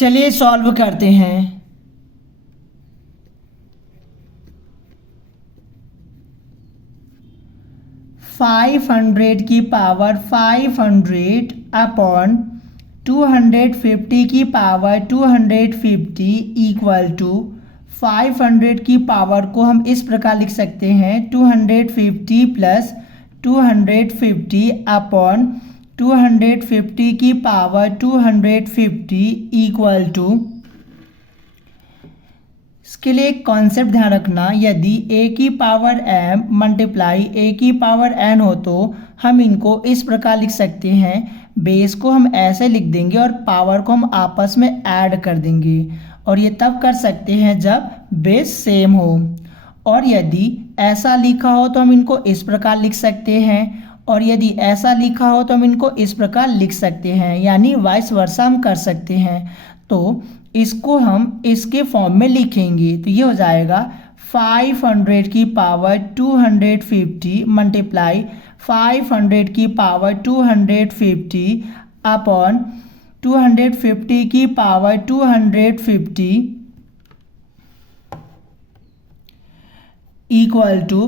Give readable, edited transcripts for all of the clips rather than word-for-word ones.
चलिए सॉल्व करते हैं। 500 की पावर 500 अपॉन 250 की पावर 250 इक्वल टू 500 की पावर को हम इस प्रकार लिख सकते हैं 250 प्लस 250 अपॉन 250 की पावर 250 इक्वल टू। इसके लिए एक कॉन्सेप्ट ध्यान रखना, यदि a की पावर m मल्टीप्लाई a की पावर n हो तो हम इनको इस प्रकार लिख सकते हैं। बेस को हम ऐसे लिख देंगे और पावर को हम आपस में ऐड कर देंगे, और ये तब कर सकते हैं जब बेस सेम हो। और यदि ऐसा लिखा हो तो हम इनको इस प्रकार लिख सकते हैं, और यदि ऐसा लिखा हो तो हम इनको इस प्रकार लिख सकते हैं, यानी वाइस वर्सा हम कर सकते हैं। तो इसको हम इसके फॉर्म में लिखेंगे तो ये हो जाएगा 500 की पावर 250 मल्टीप्लाई 500 की पावर 250 अपॉन 250 की पावर 250 इक्वल टू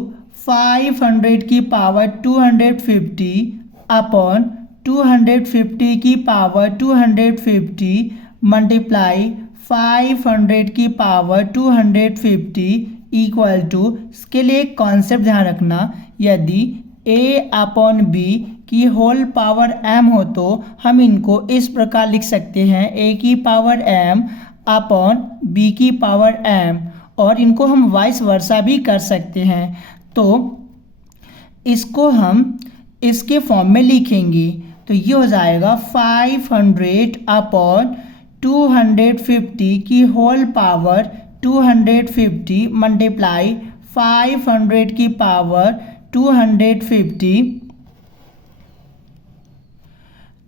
500 की पावर 250 अपॉन 250 की पावर 250 मल्टीप्लाई 500 की पावर 250 इक्वल टू। इसके लिए एक कॉन्सेप्ट ध्यान रखना, यदि a अपॉन b की होल पावर m हो तो हम इनको इस प्रकार लिख सकते हैं a की पावर m अपॉन b की पावर m, और इनको हम वाइस वर्सा भी कर सकते हैं। तो इसको हम इसके फॉर्म में लिखेंगे तो ये हो जाएगा 500 अपॉन 250 की होल पावर 250 मल्टीप्लाई 500 की पावर 250।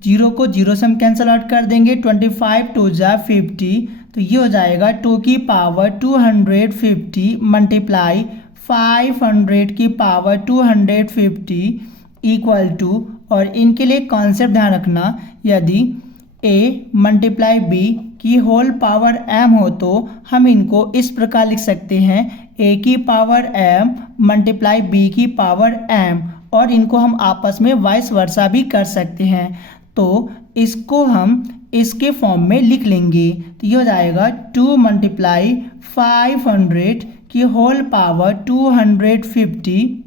जीरो को जीरो से हम कैंसिल आउट कर देंगे, 25 टू जा 50, तो ये हो जाएगा 2 की पावर 250 मल्टीप्लाई 500 की पावर 250 इक्वल टू। और इनके लिए कॉन्सेप्ट ध्यान रखना, यदि a मल्टीप्लाई b की होल पावर m हो तो हम इनको इस प्रकार लिख सकते हैं a की पावर m मल्टीप्लाई b की पावर m, और इनको हम आपस में वाइस वर्सा भी कर सकते हैं। तो इसको हम इसके फॉर्म में लिख लेंगे तो ये हो जाएगा 2 मल्टीप्लाई 500 की होल पावर 250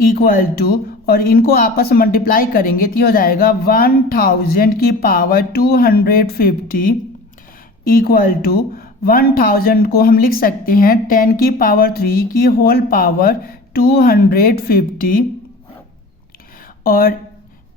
इक्वल टू, और इनको आपस में मल्टीप्लाई करेंगे तो ये हो जाएगा 1000 की पावर 250 इक्वल टू 1000 को हम लिख सकते हैं 10 की पावर 3 की होल पावर 250। और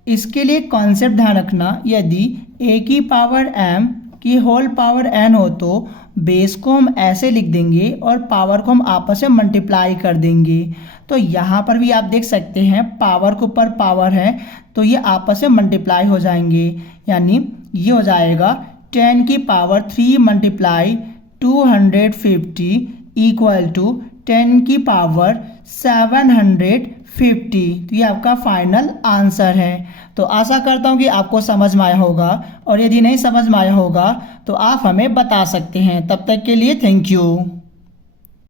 इसके लिए कॉन्सेप्ट ध्यान रखना, यदि a की पावर m की होल पावर n हो तो बेस को हम ऐसे लिख देंगे और पावर को हम आपस में मल्टीप्लाई कर देंगे। तो यहाँ पर भी आप देख सकते हैं पावर के ऊपर पावर है तो ये आपस में मल्टीप्लाई हो जाएंगे, यानी ये हो जाएगा 10 की पावर 3 मल्टीप्लाई 250 इक्वल टू 10 की पावर 750। तो ये आपका फाइनल आंसर है। तो आशा करता हूँ कि आपको समझ में आया होगा, और यदि नहीं समझ में आया होगा तो आप हमें बता सकते हैं। तब तक के लिए थैंक यू।